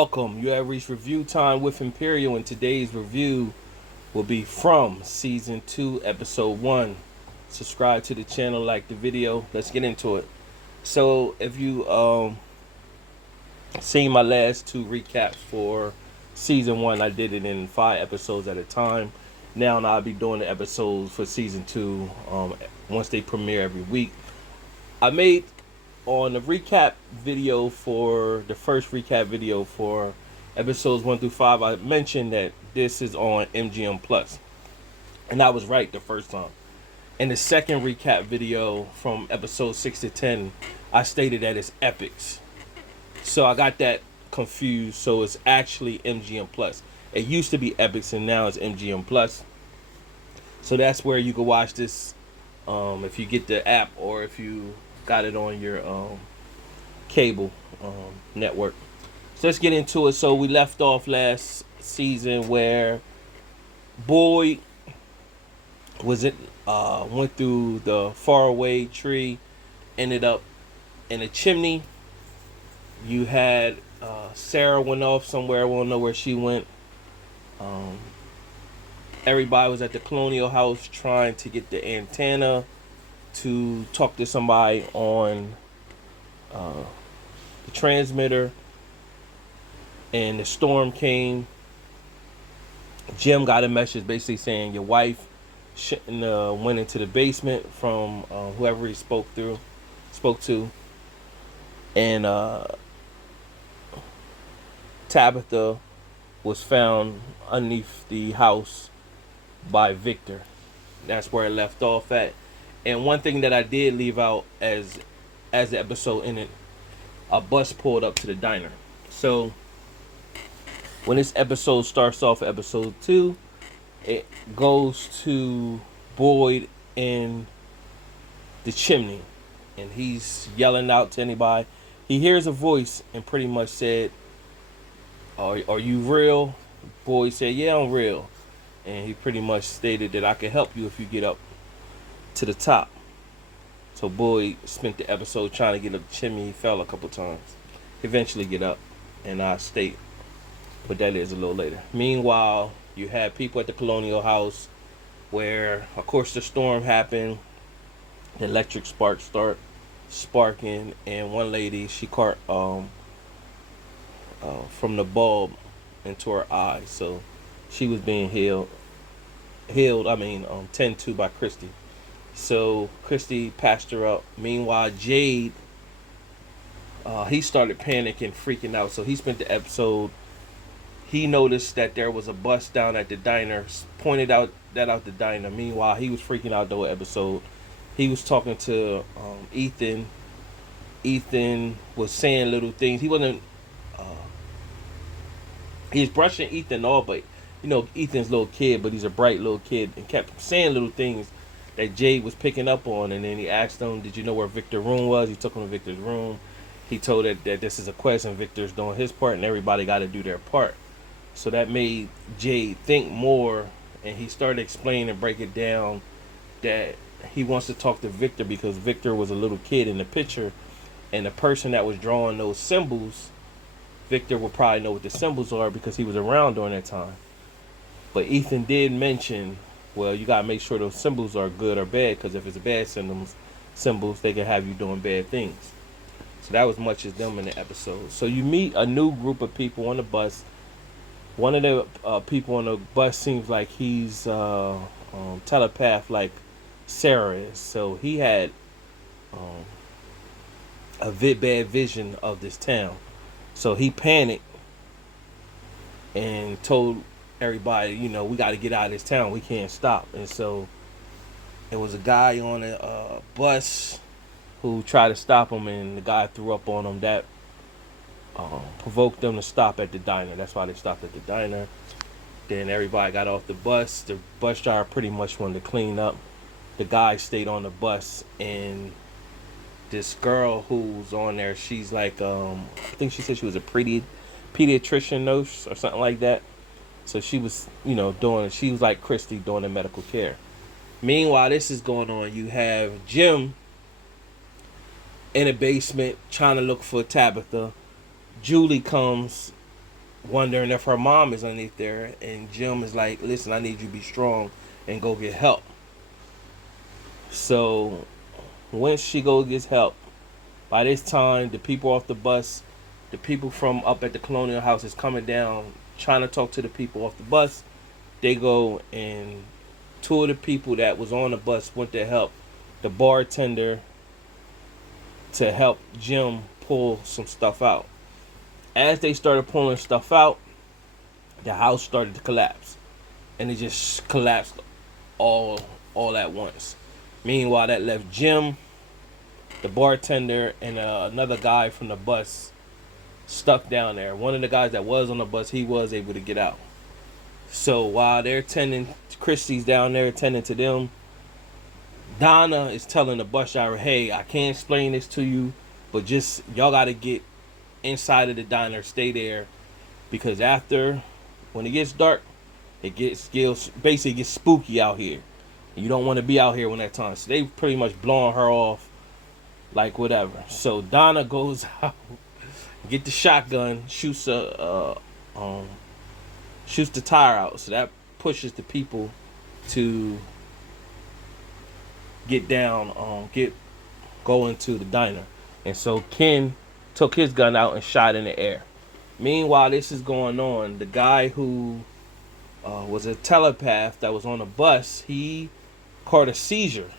Welcome. You have reached review time with Imperial, and today's review will be from season 2, episode 1. Subscribe to the channel, like the video. Let's get into it. So, if you seen my last two recaps for season 1, I did it in 5 episodes at a time. Now I'll be doing the episodes for season 2 once they premiere every week. I made on the recap video for the first recap video for episodes 1 through 5, I mentioned that this is on MGM Plus, and I was right the first time. In the second recap video from episode 6 to 10, I stated that it's Epics, so I got that confused. So it's actually MGM Plus. It used to be Epics, and now it's MGM Plus. So that's where you can watch this if you get the app, or if you got it on your cable network. So let's get into it. So we left off last season where Boyd went through the faraway tree, ended up in a chimney. You had Sarah went off somewhere. We don't know where she went. Everybody was at the Colonial House trying to get the antenna to talk to somebody on the transmitter, and the storm came. Jim got a message basically saying your wife shouldn't went into the basement from whoever he spoke to, and Tabitha was found underneath the house by Victor. That's where it left off at. And one thing that I did leave out as the episode ended, a bus pulled up to the diner. So when this episode starts off, episode 2, it goes to Boyd in the chimney, and he's yelling out to anybody. He hears a voice and pretty much said, are you real? Boyd said, yeah, I'm real. And he pretty much stated that I can help you if you get up to the top. So Boyd spent the episode trying to get up the chimney. He fell a couple times. Eventually get up, and I state what that is a little later. Meanwhile, you had people at the Colonial House where, of course, the storm happened. The electric sparks start sparking, and one lady, she caught from the bulb into her eye. So she was being tended to by Christy. So Christy passed her up. Meanwhile, Jade, he started panicking, freaking out. So he spent the episode. He noticed that there was a bus down at the diner. Pointed out the diner. Meanwhile, he was freaking out the whole episode. He was talking to Ethan. Ethan was saying little things. He wasn't. He was brushing Ethan off, but Ethan's a little kid, but he's a bright little kid, and kept saying little things that Jade was picking up on. And then he asked him, did you know where Victor's room was? He took him to Victor's room. He told her that this is a quest and Victor's doing his part and everybody got to do their part. So that made Jade think more, and he started explaining and break it down that he wants to talk to Victor because Victor was a little kid in the picture, and the person that was drawing those symbols, Victor will probably know what the symbols are because he was around during that time. But Ethan did mention, well, you gotta make sure those symbols are good or bad, because if it's bad symbols, they can have you doing bad things. So that was much as them in the episode. So you meet a new group of people on the bus. One of the people on the bus seems like he's telepath like Sarah is. So he had a bad vision of this town. So he panicked and told everybody, we got to get out of this town. We can't stop. And so it was a guy on a bus who tried to stop him, and the guy threw up on him. That provoked them to stop at the diner. That's why they stopped at the diner. Then everybody got off the bus. The bus driver pretty much wanted to clean up. The guy stayed on the bus, and this girl who's on there, she's like, I think she said she was a pediatrician nurse or something like that. So she was, she was like Christy doing the medical care. Meanwhile, this is going on. You have Jim in a basement trying to look for Tabitha. Julie comes wondering if her mom is underneath there. And Jim is like, listen, I need you to be strong and go get help. So once she goes gets help, by this time the people off the bus, the people from up at the Colonial House is coming down trying to talk to the people off the bus. They go, and two of the people that was on the bus went to help the bartender to help Jim pull some stuff out. As they started pulling stuff out, the house started to collapse, and it just collapsed all all at once. Meanwhile, that left Jim, the bartender, and another guy from the bus stuck down there. One of the guys that was on the bus, he was able to get out. So while they're tending, Christy's down there tending to them. Donna is telling the bus driver, "Hey, I can't explain this to you, but just y'all got to get inside of the diner, stay there, because after when it gets dark, it basically gets spooky out here. And you don't want to be out here when that time." So they pretty much blowing her off, like whatever. So Donna goes out, get the shotgun, shoots the tire out. So that pushes the people to go into the diner. And so Ken took his gun out and shot in the air. Meanwhile, this is going on. The guy who was a telepath that was on the bus, he caught a seizure.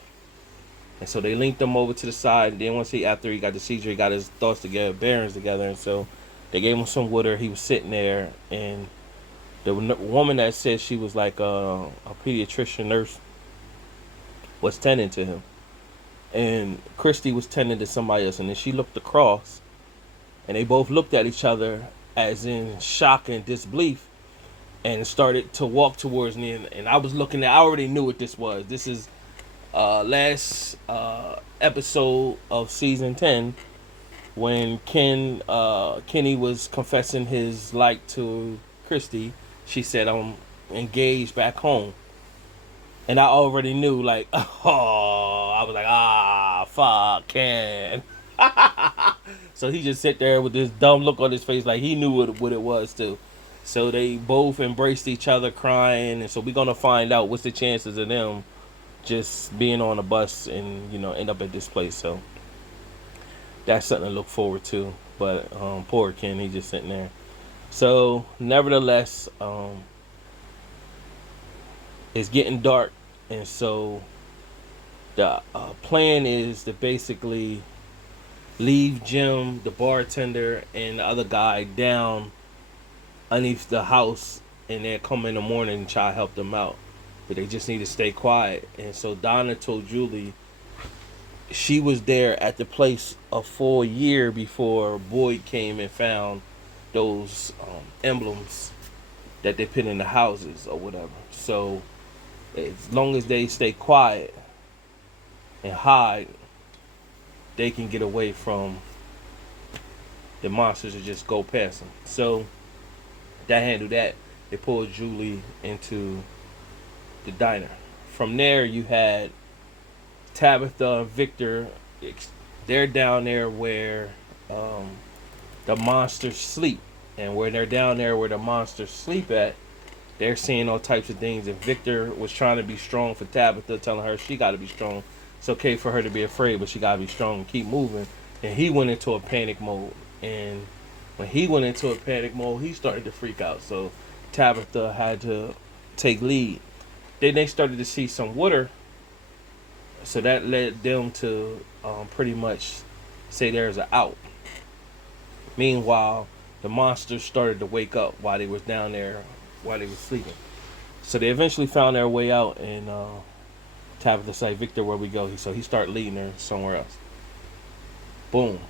And so they linked him over to the side. And then after he got the seizure, he got his thoughts together, bearings together. And so they gave him some water. He was sitting there. And the woman that said she was like a pediatrician nurse was tending to him. And Christy was tending to somebody else. And then she looked across. And they both looked at each other as in shock and disbelief. And started to walk towards me. And I was looking at, I already knew what this was. This is last episode of season 10, when Kenny was confessing his like to Christy. She said, "I'm engaged back home," and I already knew, like, oh, I was like, fuck, Ken. So he just sit there with this dumb look on his face, like he knew what it was too. So they both embraced each other, crying, and so we're gonna find out what's the chances of them just being on a bus and end up at this place. So that's something to look forward to. But poor Ken, he just sitting there. So nevertheless, it's getting dark, and so the plan is to basically leave Jim, the bartender, and the other guy down underneath the house, and then come in the morning and try to help them out. But they just need to stay quiet. And so Donna told Julie she was there at the place a full year before Boyd came and found those emblems that they put in the houses or whatever. So as long as they stay quiet and hide, they can get away from the monsters and just go past them. So that handled that. They pulled Julie into the diner. From there, you had Tabitha and Victor. They're down there where the monsters sleep, and where they're down there where the monsters sleep at, they're seeing all types of things. And Victor was trying to be strong for Tabitha, telling her she got to be strong. It's okay for her to be afraid, but she got to be strong and keep moving. And he went into a panic mode, and when he went into a panic mode, he started to freak out. So Tabitha had to take lead. Then they started to see some water, so that led them to pretty much say there's an out. Meanwhile, the monsters started to wake up while they was down there, while they was sleeping. So they eventually found their way out, and Tabitha said, "Victor, where we go?" So he started leading her somewhere else. Boom.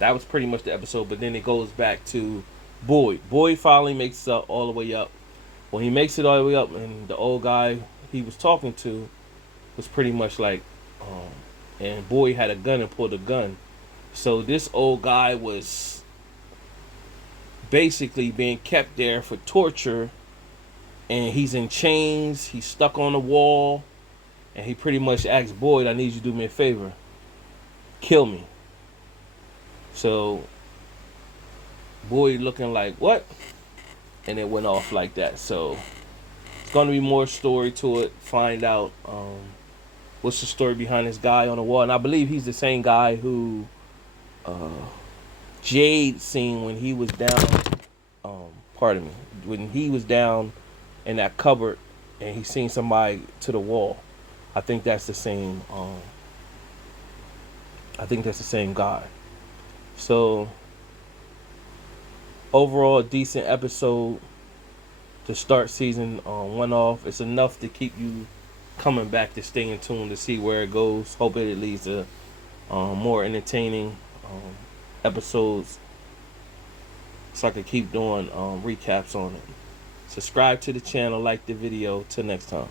That was pretty much the episode, but then it goes back to Boyd. Boyd finally makes it all the way up. When he makes it all the way up, and the old guy he was talking to was pretty much like, and Boyd had a gun and pulled a gun. So this old guy was basically being kept there for torture, and he's in chains, he's stuck on the wall, and he pretty much asked Boyd, "I need you to do me a favor. Kill me." So Boy looking like what? And it went off like that. So it's gonna be more story to it. Find out what's the story behind this guy on the wall. And I believe he's the same guy who Jade seen when he was down. Pardon me, when he was down in that cupboard and he seen somebody to the wall. I think that's the same. I think that's the same guy. So overall, a decent episode to start season one off. It's enough to keep you coming back to stay in tune to see where it goes. Hope it leads to more entertaining episodes, so I can keep doing recaps on it. Subscribe to the channel, like the video. Till next time.